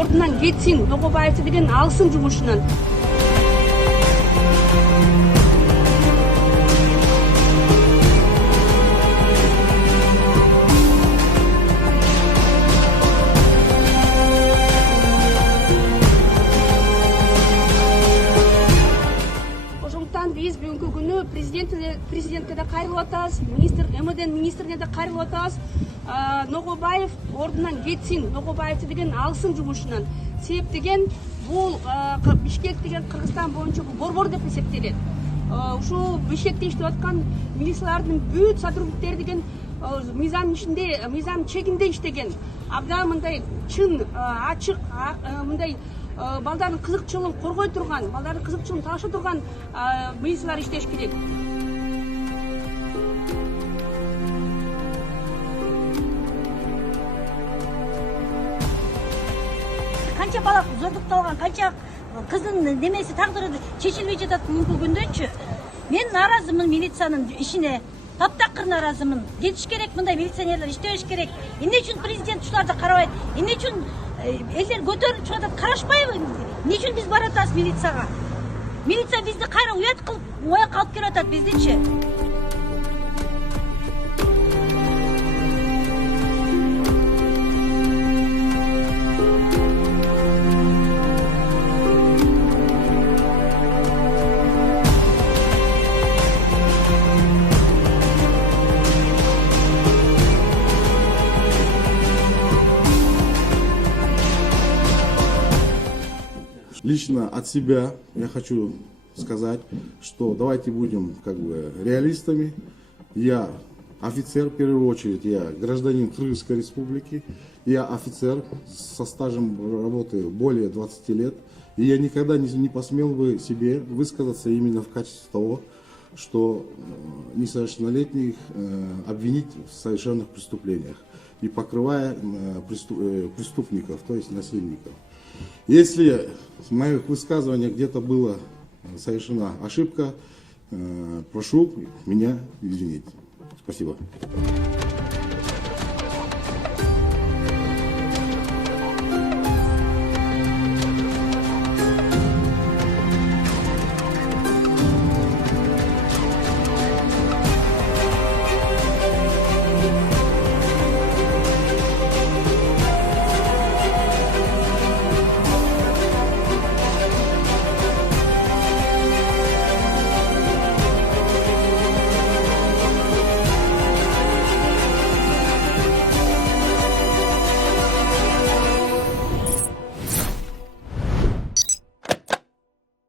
ордунан кетсин, Токобаев деген алсын жумушунан. Биз бүгүнкү күнү президентке да кайрылып атабыз, МДН министрине да кайрылып атабыз. Токобаев ордунан кетсин, Токобаев деген алсын жумушунан. Себеп деген бул Бишкек деген Кыргызстан боюнча борбор деп эсептелет. Ушул Бишкекте иштеп аткан милициялардын бүт сотрудниктери деген мыйзам ичинде, мыйзам чегинде иштеген. Абдан мындай чын, ачык, мындай балдардын кызыкчылыгын коргой турган, балдардын кызыкчылыгын талаша турган милициялар иштеш керек. Канча бала зордукталган, канча кыздын немеси тагдыры чечилбей жатат бүгүнкү күндөнчү. Мен нааразымын милициянын ишине. Таптакыр нааразымын. Кетиш керек, мындай милиционерлер иштебеш керек. Эмне үчүн президент ушуларды карабайт? Эмне үчүн элдер көтөрүлүп чыгып атат, карашпайбы? Эмне үчүн биз баратабыз милицияга? Милиция бизди кайра уят кылып, оякка алып келип атат биздичи. Лично от себя я хочу сказать, что давайте будем реалистами. Я офицер, в первую очередь, я гражданин Кыргызской республики, я офицер со стажем работы более 20 лет, и я никогда не посмел бы себе высказаться именно в качестве того, что несовершеннолетних обвинить в совершенных преступлениях и покрывая преступников, то есть насильников. Если в моих высказываниях где-то была совершена ошибка, прошу меня извинить. Спасибо.